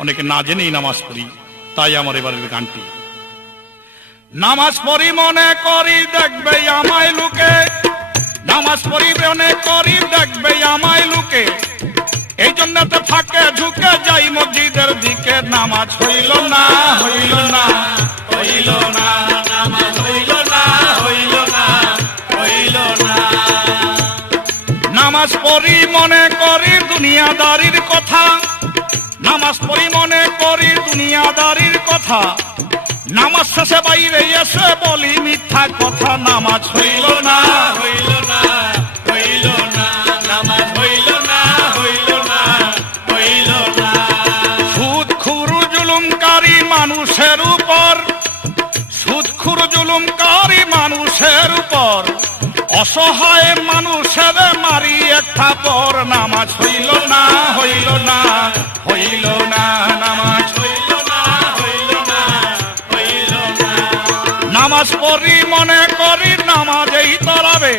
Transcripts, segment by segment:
অনেকে না জেনেই নামাজ পড়ি। তাই আমার এবারের গানটি, নামাজ পড়ি মনে করি দেখবে আমায় লুকে, নামাজ পড়ি মনে করি দেখবে আমায় লুকে, এই জন্য তো ফাঁকে ঝুঁকে যাই মসজিদের দিকে। নামাজ হইল না হইল না হইল না, নামাজ হইল না হইল না হইল না। নামাজ পড়ি মনে করি দুনিয়াদারির কথা, নামাজ পড়ি মনে করি দুনিয়াদারির কথা, নামাজ শেষে বাইরে এসে বলি মিথ্যা কথা। নামাজ হইল না হইল না হইল না, নামাজ হইল না হইল না হইল না। সুদখোর জুলুমকারী মানুষের উপর, সুদখোর জুলুমকারী মানুষের উপর, অসহায় মানুষের মারি একটা পর। নামাজ হইল না হইল না হইল না, নামাজ হইল না হইল না হইল না। নামাজ পড়ি মনে করি নামাজেই তরাবে,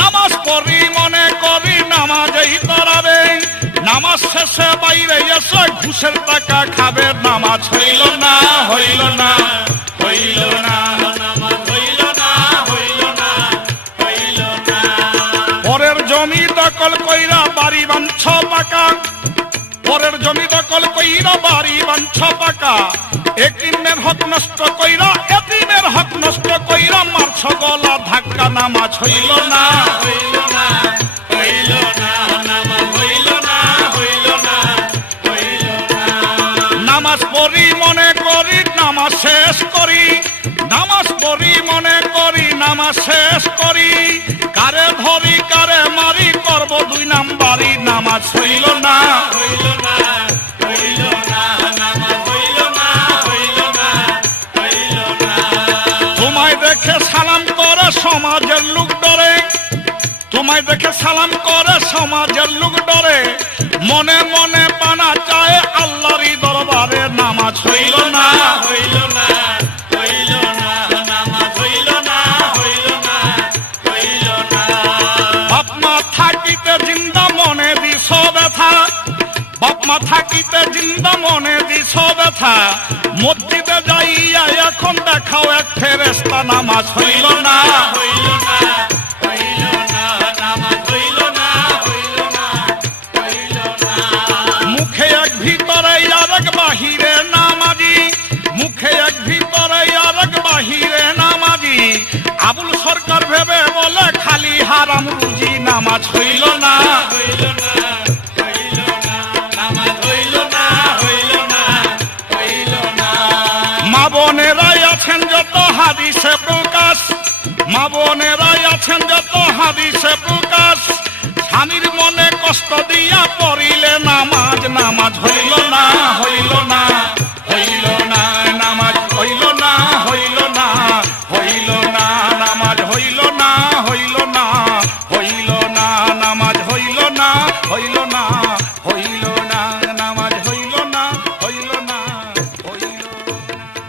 নামাজ পড়ি মনে করি নামাজেই তরাবে, নামাজ শেষে বাইরে এসে ঘুষের টাকা খাবে। নামাজ হইল না হইল না হইল না, নামাজ হইল না হইল না হইল না। পরের জমি দখল কইরা বাড়ি বাঞ্ছ পাকা, পরের জমি দখল কইরা বাড়ি বাঞ্ছ পাকা, এতিমের হক নষ্ট কইরা এতিমের হক নষ্ট কইরা মারছ গলা ধাক্কা। নামাজ হইল না হইল না হইল না, নামাজ হইল না হইল না হইল না। নামাজ পড়ি মনে করি নামাজ শেষ করি, নামাজ পড়ি মনে করি নামাজ শেষ করি, কারে ধরি কারে মারি করব দুই নাম্বারি। নামাজ হইল না হইল না হইল না, নামাজ হইল না হইল না হইল না। তোমায় দেখে সালাম করে সমাজের লোক ডরে, তোমায় দেখে সালাম করে সমাজের লোক ডরে, মনে মনে পানা চায় আল্লাহরই দরবারে। নামাজ হইল না হইল না হইল না, নামাজ হইল না হইল না হইল না। বাপ মা থাকিতে জিন্দা মনে দিছ ব্যথা, বাপ মা থাকিতে জিন্দা মনে দিছ ব্যথা, মসজিদে যাইয়া এখন দেখাও এক ফেরেশতা। নামাজ হইল না হইল না হইল না, নামাজ হইল না হইল না হইল না। মুখে এক ভিতরে আরেক বাহিরে নামাজি, মুখে এক ভিতরে আরেক বাহিরে নামাজি, আবুল সরকার ভেবে বলে খালি হারাম রুজি। নামাজ হইল না হইল না হইল না, নামাজ হইল না হইল না হইল না। মা বোনেরাই আছেন যত হাদিসে প্রকাশ, মা বোনেরাই আছেন যত হাদিসে প্রকাশ, স্বামীর মনে কষ্ট দিয়া পড়িলে নামাজ। নামাজ হইল না